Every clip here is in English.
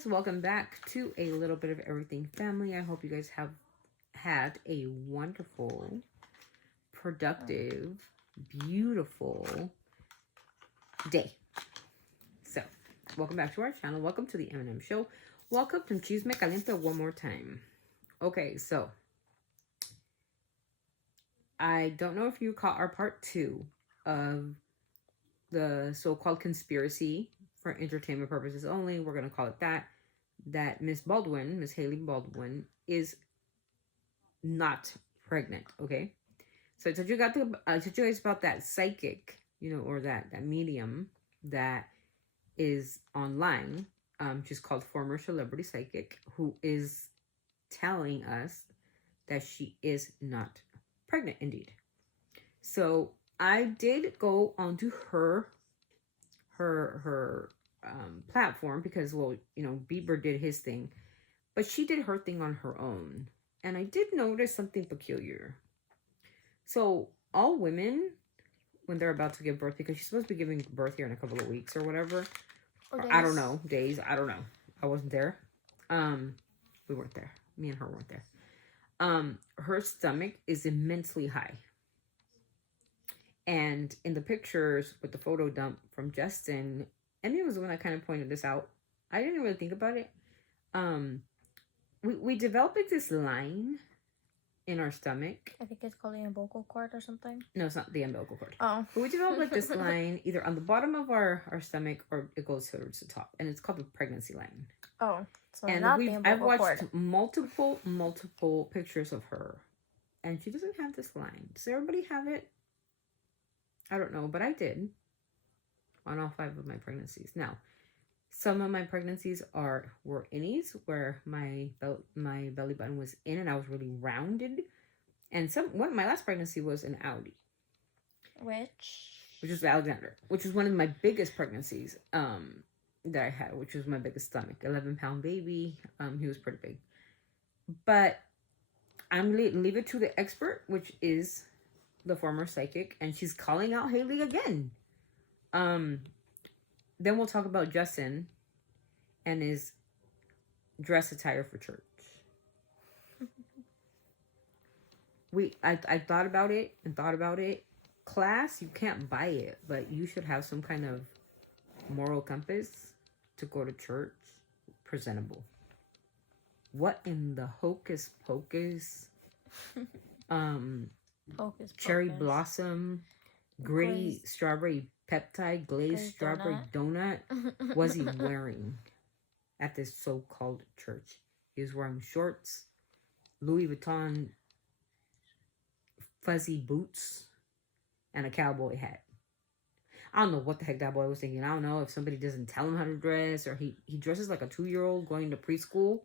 guys, welcome back to a little bit of everything family. I hope you guys have had a wonderful, productive, beautiful day. So, welcome back to our channel. Welcome to the M&M Show. Welcome to Chisme Caliente one more time. Okay, so I don't know if you caught our part 2 of the so-called conspiracy for entertainment purposes only. We're going to call it that Miss Hailey Baldwin, is not pregnant, okay? So I told you guys about that psychic, or that medium that is online. She's called former celebrity psychic, who is telling us that she is not pregnant indeed. So I did go onto her platform because, Bieber did his thing, but she did her thing on her own. And I did notice something peculiar. So all women, when they're about to give birth, because she's supposed to be giving birth here in a couple of weeks or whatever, or I don't know, days, I don't know. I wasn't there. We weren't there. Me and her weren't there. Her stomach is immensely high. And in the pictures with the photo dump from Justin, Emmy was the one that kind of pointed this out. I didn't really think about it. We developed this line in our stomach. I think it's called the umbilical cord or something. No, it's not the umbilical cord. Oh. But we developed this line either on the bottom of our stomach or it goes towards the top. And it's called the pregnancy line. Oh. So and not the umbilical I've watched cord. multiple pictures of her. And she doesn't have this line. Does everybody have it? I don't know, but I did on all 5 of my pregnancies. Now, some of my pregnancies were innies, where my belly button was in and I was really rounded. And my last pregnancy was an Audi. Which is Alexander, which was one of my biggest pregnancies that I had, which was my biggest stomach. 11-pound baby. He was pretty big. But I'm leave it to the expert, which is the former psychic, and she's calling out Hailey again. Then we'll talk about Justin and his dress attire for church. I thought about it. Class, you can't buy it, but you should have some kind of moral compass to go to church presentable. What in the hocus pocus? Cherry blossom, gritty strawberry peptide, glazed strawberry donut was he wearing at this so-called church? He was wearing shorts, Louis Vuitton fuzzy boots, and a cowboy hat. I don't know what the heck that boy was thinking. I don't know if somebody doesn't tell him how to dress, or he dresses like a 2-year-old going to preschool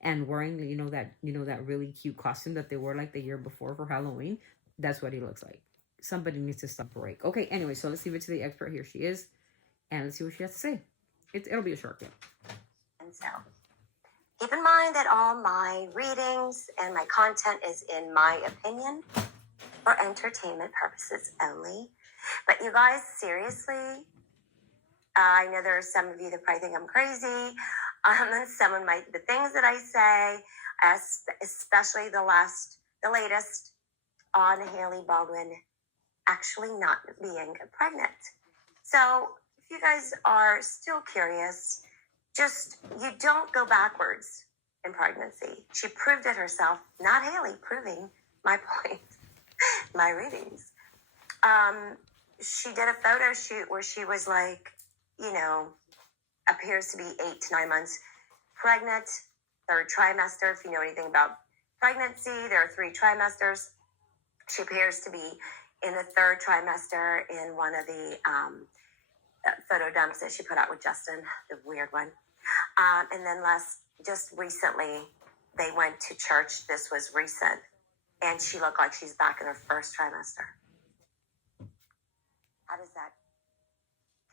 and wearing, that really cute costume that they wore like the year before for Halloween. That's what he looks like. Somebody needs to stop break. Okay, anyway, so let's leave it to the expert. Here she is. And let's see what she has to say. It'll be a short clip. And so, keep in mind that all my readings and my content is in my opinion for entertainment purposes only. But you guys, seriously, I know there are some of you that probably think I'm crazy. And the things that I say, especially the latest on Hailey Baldwin actually not being pregnant. So if you guys are still curious, you don't go backwards in pregnancy. She proved it herself, not Hailey proving my point, my readings. She did a photo shoot where she was like, appears to be 8 to 9 months pregnant, 3rd trimester. If you know anything about pregnancy, there are 3 trimesters. She appears to be in the 3rd trimester in one of the photo dumps that she put out with Justin, the weird one. And then just recently, they went to church. This was recent. And she looked like she's back in her 1st trimester. How does that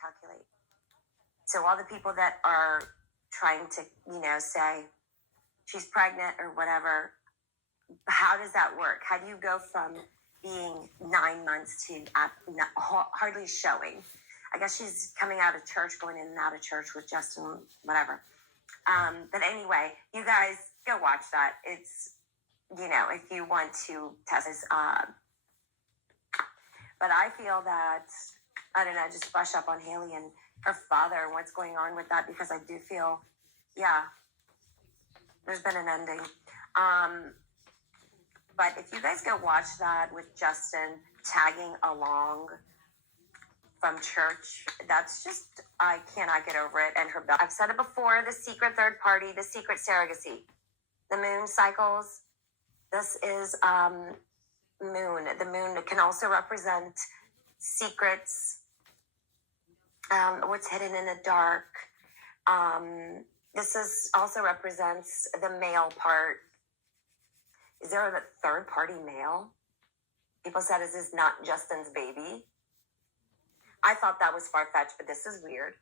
calculate? So all the people that are trying to, say she's pregnant or whatever, how does that work? How do you go from being 9 months to hardly showing? I guess she's coming out of church, going in and out of church with Justin, whatever. But anyway, you guys go watch that. It's, if you want to test this. But I feel that, I don't know, just brush up on Hailey and her father and what's going on with that, because I do feel, yeah, there's been an ending. But if you guys go watch that with Justin tagging along from church, that's just, I cannot get over it. And her belt. I've said it before, the secret third party, the secret surrogacy, the moon cycles. This is moon. The moon can also represent secrets, what's hidden in the dark. This is also represents the male part. Is there a third party male? People said, is this not Justin's baby? I thought that was far-fetched, but this is weird.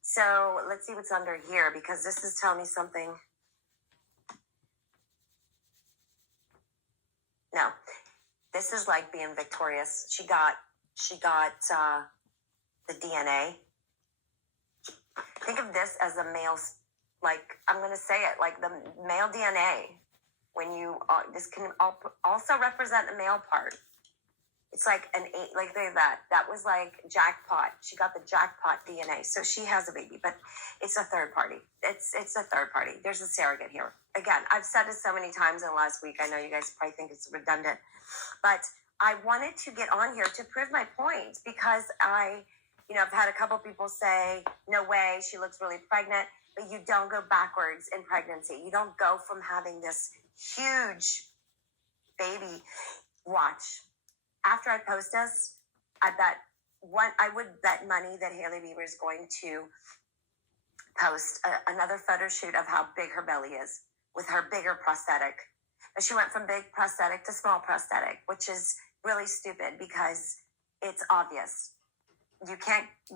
So let's see what's under here, because this is telling me something. No, this is like being victorious. She got the DNA. Think of this as a male, like, I'm going to say it, like the male DNA. When you, this can also represent the male part. It's like an 8, like that was like jackpot. She got the jackpot DNA. So she has a baby, but it's a third party. It's a third party. There's a surrogate here. Again, I've said it so many times in the last week. I know you guys probably think it's redundant, but I wanted to get on here to prove my point, because I've had a couple people say, no way, she looks really pregnant, but you don't go backwards in pregnancy. You don't go from having this huge baby. Watch. After I post this, I would bet money that Hailey Bieber is going to post another photo shoot of how big her belly is with her bigger prosthetic. But she went from big prosthetic to small prosthetic, which is really stupid because it's obvious. You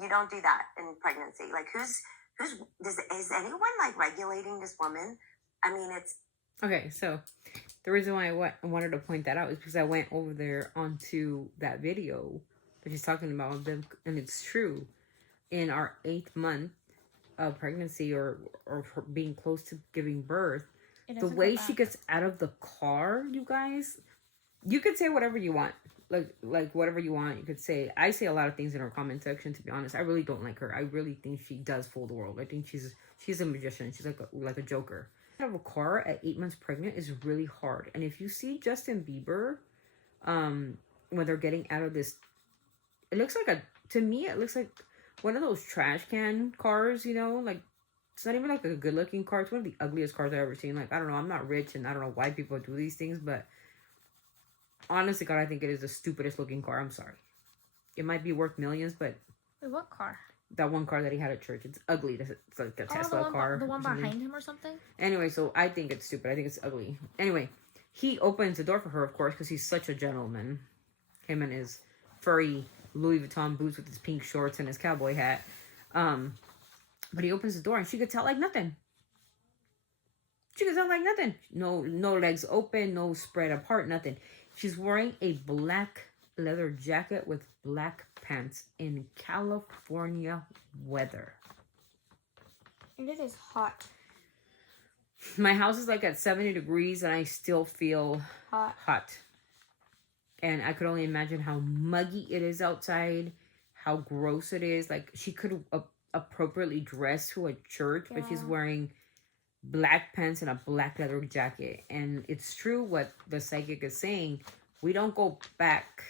don't do that in pregnancy. Like, is anyone like regulating this woman? I mean, it's. Okay, so the reason why I wanted to point that out is because I went over there onto that video that she's talking about them, and it's true. In our 8th month of pregnancy or her being close to giving birth, the way she gets out of the car, you guys, you could say whatever you want. Like whatever you want, you could say. I say a lot of things in her comment section, to be honest. I really don't like her. I really think she does fool the world. I think she's a magician. She's like a joker. Out of a car at 8 months pregnant is really hard. And if you see Justin Bieber, when they're getting out of this, it looks like to me it looks like one of those trash can cars, like it's not even like a good looking car. It's one of the ugliest cars I've ever seen. Like, I don't know, I'm not rich and I don't know why people do these things, but honestly, God, I think it is the stupidest looking car. I'm sorry. It might be worth millions, but Wait, what car? that one car that he had at church, it's ugly. It's like a Tesla car. The one behind him or something? Anyway, so I think it's stupid. I think it's ugly. Anyway, he opens the door for her, of course, because he's such a gentleman. Him and his furry Louis Vuitton boots with his pink shorts and his cowboy hat. But he opens the door and she gets out like nothing. She gets out like nothing. No legs open, no spread apart, nothing. She's wearing a black leather jacket with black pants in California weather. And it is hot. My house is like at 70 degrees and I still feel hot. And I could only imagine how muggy it is outside, how gross it is. Like, she could appropriately dress to a church, but she's wearing black pants and a black leather jacket. And it's true what the psychic is saying. We don't go back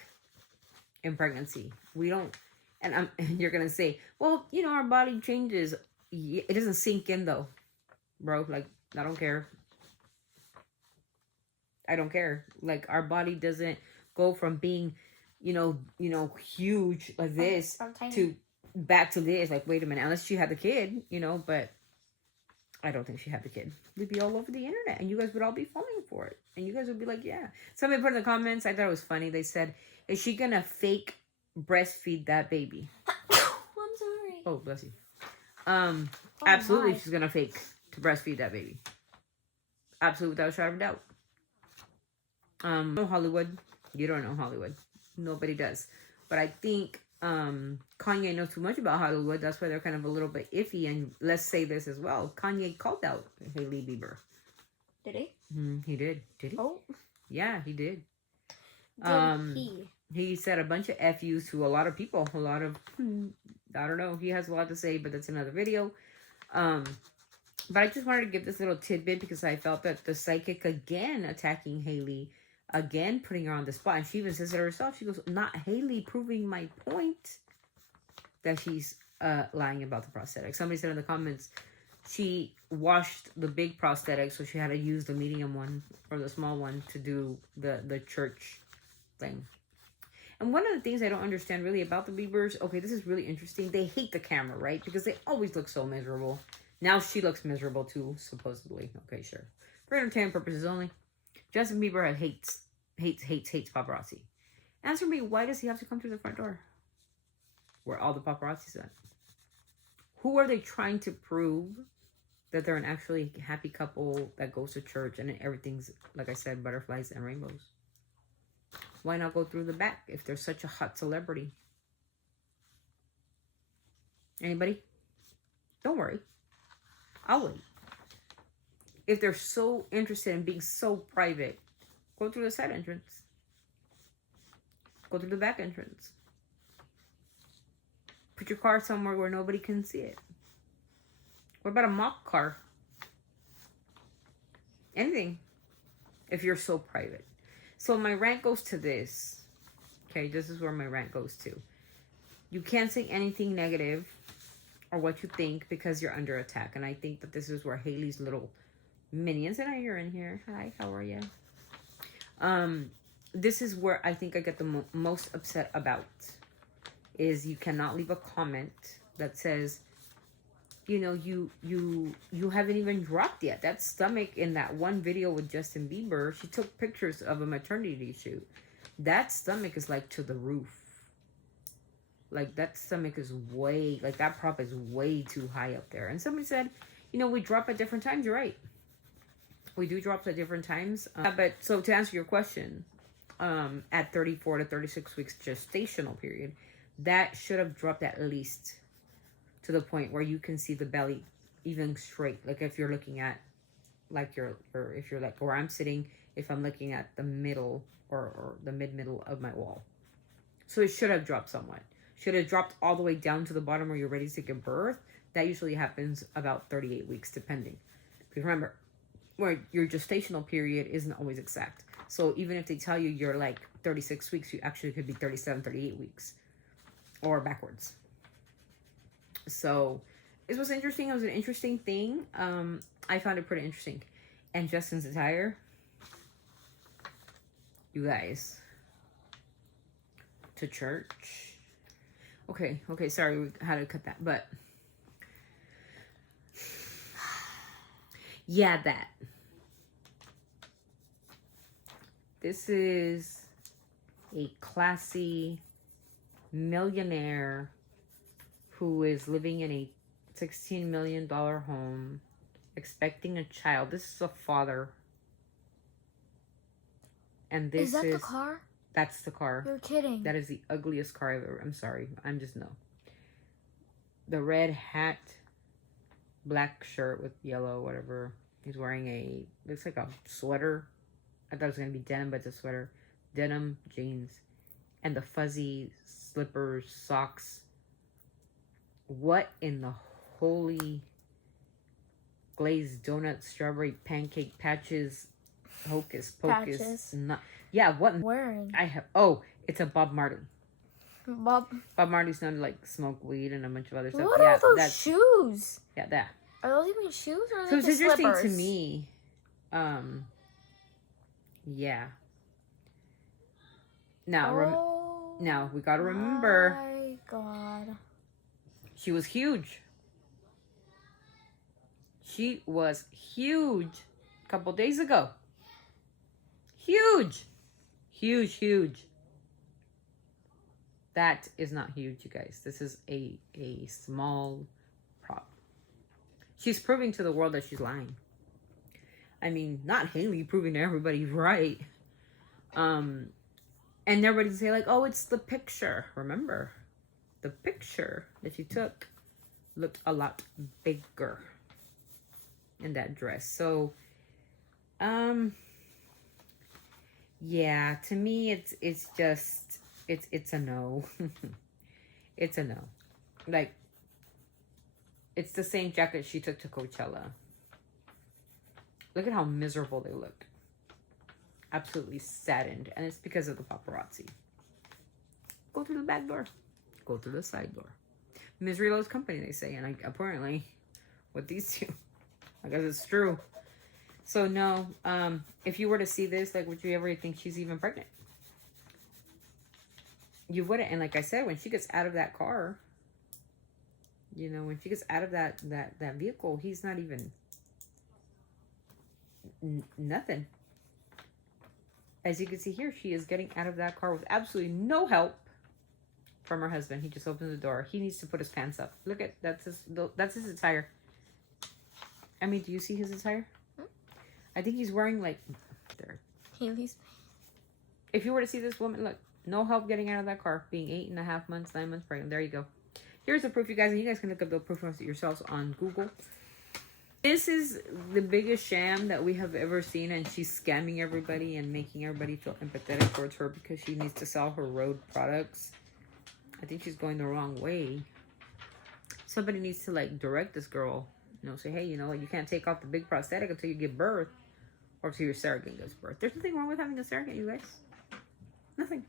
in pregnancy. We don't. And you're going to say, well, our body changes. It doesn't sink in, though, bro. Like, I don't care. I don't care. Like, our body doesn't go from being, huge like this to back to this. Like, wait a minute, unless she had the kid, but I don't think she had the kid. We'd be all over the internet and you guys would all be falling for it. And you guys would be like, yeah. Somebody put in the comments, I thought it was funny. They said, is she gonna fake breastfeed that baby? I'm sorry. Oh, bless you. Absolutely, she's gonna fake to breastfeed that baby. Absolutely, without a shadow of a doubt. No Hollywood. You don't know Hollywood. Nobody does. But I think Kanye knows too much about Hollywood. That's why they're kind of a little bit iffy. And let's say this as well. Kanye called out Hailey Bieber. Did he? He did. Did he? Oh. Yeah, he did. Did he? He said a bunch of FUs to a lot of people. A lot of, I don't know. He has a lot to say, but that's another video. But I just wanted to give this little tidbit because I felt that the psychic again attacking Hailey, again putting her on the spot. And she even says it herself. She goes, not Hailey proving my point that she's lying about the prosthetic. Somebody said in the comments, she washed the big prosthetic, so she had to use the medium one or the small one to do the church thing. And one of the things I don't understand really about the Biebers, okay, this is really interesting. They hate the camera, right? Because they always look so miserable. Now she looks miserable too, supposedly. Okay, sure. For entertainment purposes only. Justin Bieber hates paparazzi. Answer me, why does he have to come through the front door? Where all the paparazzi's at? Who are they trying to prove that they're an actually happy couple that goes to church and everything's, like I said, butterflies and rainbows? Why not go through the back if they're such a hot celebrity? Anybody? Don't worry. I'll wait. If they're so interested in being so private, go through the side entrance. Go through the back entrance. Put your car somewhere where nobody can see it. What about a mock car? Anything. If you're so private. So my rant goes to this. Okay, this is where my rant goes to. You can't say anything negative or what you think because you're under attack. And I think that this is where Hailey's little minions, and you're in here. Hi, how are you? This is where I think I get the most upset about. Is you cannot leave a comment that says, you know, you haven't even dropped yet. That stomach in that one video with Justin Bieber, she took pictures of a maternity shoot. That stomach is like to the roof. Like that stomach is way, like that prop is way too high up there. And somebody said, you know, we drop at different times. You're right. We do drop at different times. But so to answer your question, at 34 to 36 weeks gestational period, that should have dropped at least to the point where you can see the belly even straight. Like if you're looking at, like if you're like where I'm sitting, if I'm looking at the middle or the middle of my wall. So it should have dropped somewhat. Should have dropped all the way down to the bottom where you're ready to give birth. That usually happens about 38 weeks, depending. Because remember, where your gestational period isn't always exact. So even if they tell you you're like 36 weeks, you actually could be 37, 38 weeks. Or backwards. So it was interesting. It was an interesting thing. I found it pretty interesting. And Justin's attire. You guys. To church. Okay, sorry we had to cut that. But yeah, that. This is a classy millionaire who is living in a $16 million home, expecting a child. This is a father. And this is that the car? That's the car. You're kidding. That is the ugliest car I've ever. I'm sorry. I'm just no. The red hat, black shirt with yellow, whatever. He's wearing a, looks like a sweater. I thought it was going to be denim, but it's a sweater. Denim, jeans. And the fuzzy slippers, socks. What in the holy glazed donut, strawberry pancake patches, hocus pocus? Patches. Yeah, what? Wearing? I have. Oh, it's a Bob Marley. Bob Marley's known to like smoke weed and a bunch of other stuff. What Yeah, are those shoes? Yeah, that. Are those even shoes or are So they it's just interesting slippers? to me. Yeah. Now, now we gotta remember. My God. She was huge. She was huge a couple days ago. Huge. Huge. That is not huge, you guys. This is a small prop. She's proving to the world that she's lying. I mean, not Hailey proving to everybody right. And everybody say like, oh, it's the picture. Remember, the picture that she took looked a lot bigger in that dress. So, yeah, to me, it's just, it's a no. It's a no. Like, it's the same jacket she took to Coachella. Look at how miserable they look. Absolutely saddened. And it's because of the paparazzi. Go through the back door. Go through the side door. Misery loves company, they say. And apparently, with these two, I guess it's true. So, no. If you were to see this, like, would you ever think she's even pregnant? You wouldn't. And like I said, when she gets out of that car, you know, when she gets out of that vehicle, he's not even nothing. As you can see here, she is getting out of that car with absolutely no help from her husband. He just opens the door. He needs to put his pants up. Look at that's his attire. I mean, do you see his attire? I think he's wearing like there. Hailey's. If you were to see this woman, look, no help getting out of that car, being 8.5 months, 9 months pregnant. There you go. Here's the proof, you guys, and you guys can look up the proof yourselves on Google. This is the biggest sham that we have ever seen, and she's scamming everybody and making everybody feel empathetic towards her because she needs to sell her road products. I think she's going the wrong way. Somebody needs to, like, direct this girl. You know, say, hey, you know, you can't take off the big prosthetic until you give birth or until your surrogate gives birth. There's nothing wrong with having a surrogate, you guys. Nothing.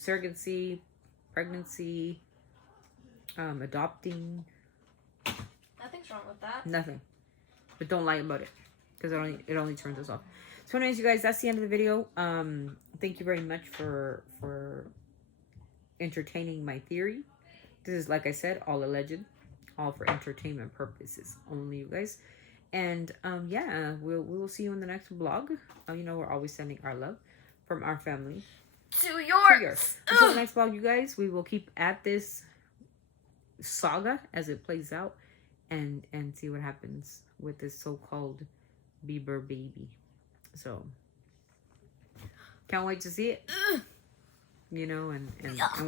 Surrogacy, pregnancy, adopting. Nothing's wrong with that. Nothing. But don't lie about it, because it only turns us off. So anyways, you guys, that's the end of the video. Thank you very much for entertaining my theory. This is, like I said, all alleged, all for entertainment purposes only, you guys. And yeah, we will see you in the next vlog. You know, we're always sending our love from our family To yours. until the next vlog, you guys. We will keep at this saga as it plays out, and see what happens with this so-called Bieber baby. So can't wait to see it. You know, and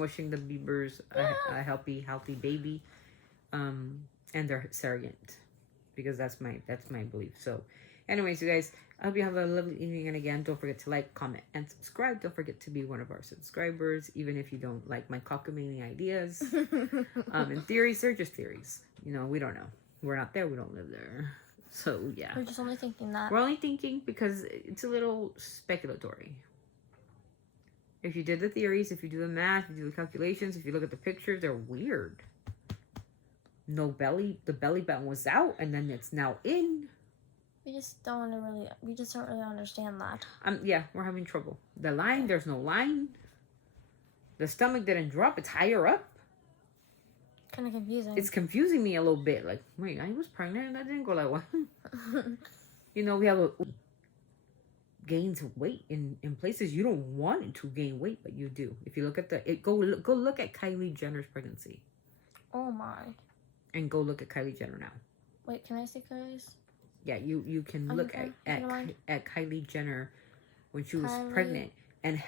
wishing the Biebers a healthy baby, and their surrogate, because that's my belief. So anyways, you guys, I hope you have a lovely evening, and again, don't forget to like, comment, and subscribe. Don't forget to be one of our subscribers, even if you don't like my cockamamie ideas. And theories, they're just theories. You know, we don't know. We're not there. We don't live there. So, yeah. We're just only thinking that. We're only thinking because it's a little speculatory. If you did the theories, if you do the math, if you do the calculations, if you look at the pictures, they're weird. No belly. The belly button was out, and then it's now in. We just don't really understand that. Yeah, we're having trouble. The line, there's no line. The stomach didn't drop. It's higher up. Kind of confusing. It's confusing me a little bit. Like, wait, I was pregnant and I didn't go like what? You know, we have gains weight in places you don't want it to gain weight, but you do. If you look at go look at Kylie Jenner's pregnancy. Oh my. And go look at Kylie Jenner now. Wait, can I see guys? Yeah, you can look at Kylie Jenner when she was pregnant, and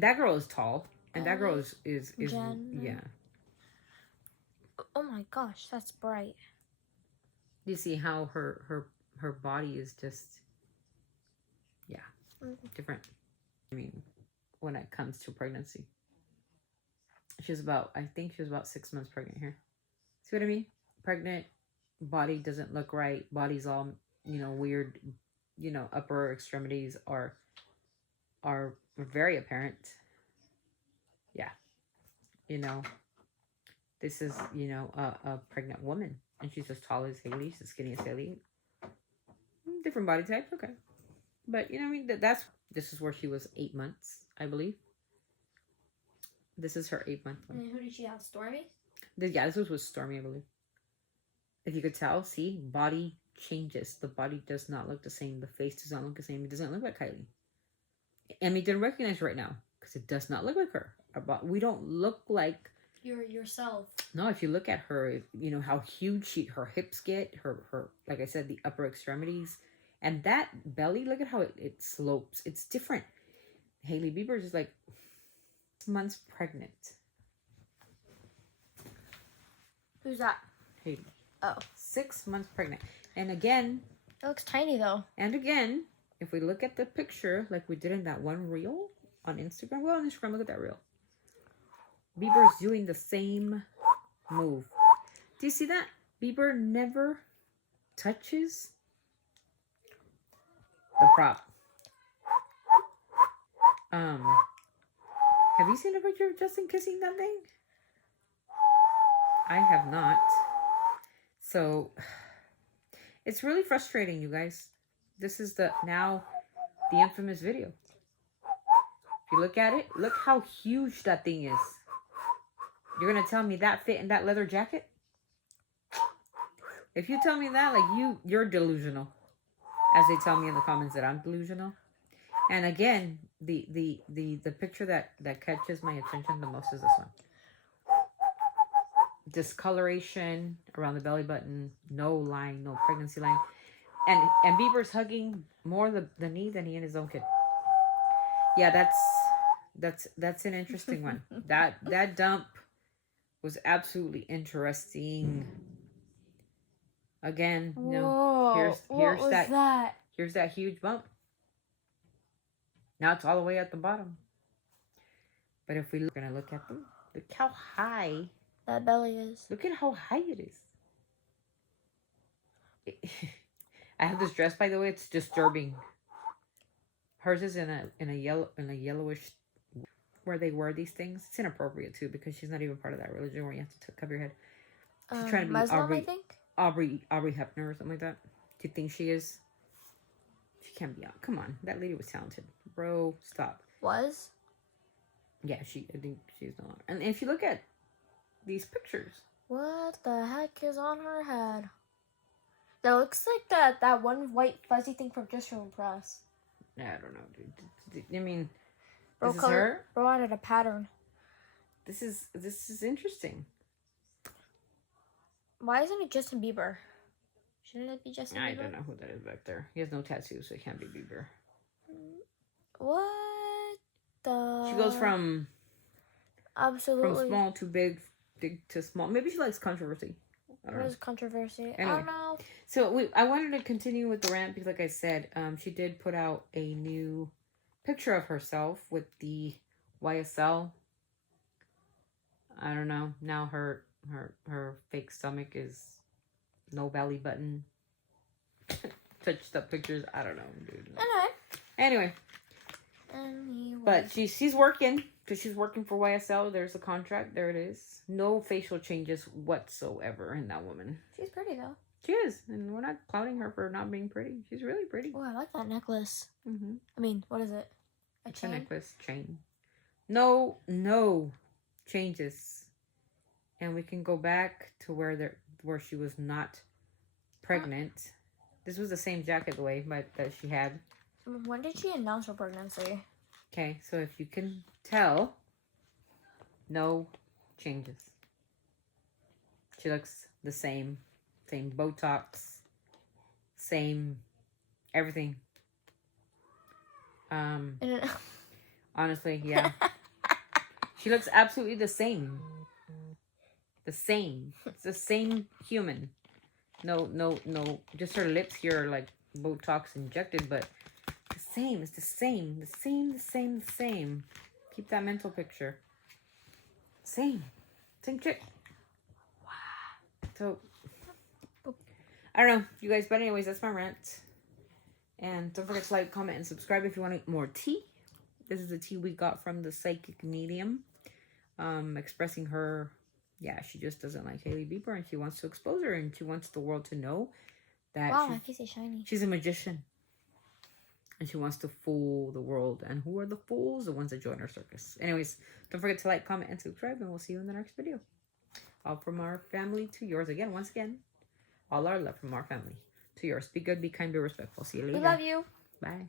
that girl is tall, and that girl is Jenner. Yeah. Oh my gosh, that's bright. You see how her body is just different. I mean, when it comes to pregnancy, I think she was about 6 months pregnant here. See what I mean? Pregnant, body doesn't look right. Body's all, you know, weird. You know, upper extremities are very apparent. Yeah. You know, this is, you know, a pregnant woman, and she's as tall as Hailey. She's as skinny as Hailey. Different body types, okay. But, you know what I mean? This is where she was 8 months, I believe. This is her 8 month one. And who did she have? Stormy? This was with Stormy, I believe. If you could tell, see, body changes. The body does not look the same. The face does not look the same. It doesn't look like Kylie. Emmy didn't recognize her right now because it does not look like her. We don't look like You're yourself. No, if you look at her, you know how huge her hips get. Her like I said, the upper extremities. And that belly, look at how it slopes. It's different. Hailey Bieber is like months pregnant. Who's that? Hailey. Oh. 6 months pregnant. And again, It looks tiny though. and again, if we look at the picture like we did in that one reel on Instagram, well, on Instagram, look at that reel. Bieber's doing the same move. Do you see that? Bieber never touches the prop. Have you seen a picture of Justin kissing that thing? I have not. So it's really frustrating, you guys. This is the infamous video. If you look at it, look how huge that thing is. You're gonna tell me that fit in that leather jacket? If you tell me that, like you're delusional. As they tell me in the comments that I'm delusional. And again, the picture that catches my attention the most is this one. Discoloration around the belly button, no line, no pregnancy line. And Bieber's hugging more the knee than he and his own kid. Yeah, that's an interesting one. That dump was absolutely interesting. Again, Whoa, here's that? Here's that huge bump. Now it's all the way at the bottom. But if we're gonna look at them, look how high that belly is. Look at how high it is. I have this dress, by the way. It's disturbing. Hers is in a yellowish, where they wear these things. It's inappropriate too because she's not even part of that religion where you have to cover your head. She's trying to be Muslim, I think. Aubrey Hepner or something like that. Do you think she is? She can't be out. Come on, that lady was talented, bro. Stop. Was? Yeah, I think she's no longer. And if you look at these pictures, what the heck is on her head? That looks like that one white fuzzy thing from Just Room Press. I don't know, dude. I mean, Bro, this is her. Bro added a pattern. This is interesting. Why isn't it Justin Bieber? Shouldn't it be Justin Bieber? I don't know who that is back there. He has no tattoos, so it can't be Bieber. What the? She goes from small to big to small. Maybe she likes controversy. I don't know. What is controversy? Anyway. I don't know. So I wanted to continue with the rant because, like I said, she did put out a new picture of herself with the YSL. I don't know. Now her fake stomach is no belly button. Touched up pictures. I don't know, dude. Anyway. But she's working because she's working for YSL. There's a contract. There it is. No facial changes whatsoever in that woman. She's pretty though. She is, and we're not clouding her for not being pretty. She's really pretty. Oh, I like that necklace. Mm-hmm. I mean, what is it? It's a necklace chain. No changes, and we can go back to where she was not pregnant. This was the same jacket, the way, but that she had. When did she announce her pregnancy? Okay, so if you can tell, no changes. She looks the same Botox, same everything. Honestly, yeah. She looks absolutely the same. The same. It's the same human. No. Just her lips here are like Botox injected, but the same. It's the same. The same. Keep that mental picture. Same chick. Wow. So, I don't know, you guys, but anyways, that's my rant. And don't forget to like, comment, and subscribe if you want more tea. This is the tea we got from the psychic medium. Expressing her, she just doesn't like Hailey Bieber, and she wants to expose her, and she wants the world to know that my face is shiny. She's a magician. And she wants to fool the world. And who are the fools? The ones that join her circus. Anyways, don't forget to like, comment, and subscribe, and we'll see you in the next video. All from our family to yours. Once again, all our love from our family to yours. Be good, be kind, be respectful. See you later. We love you. Bye.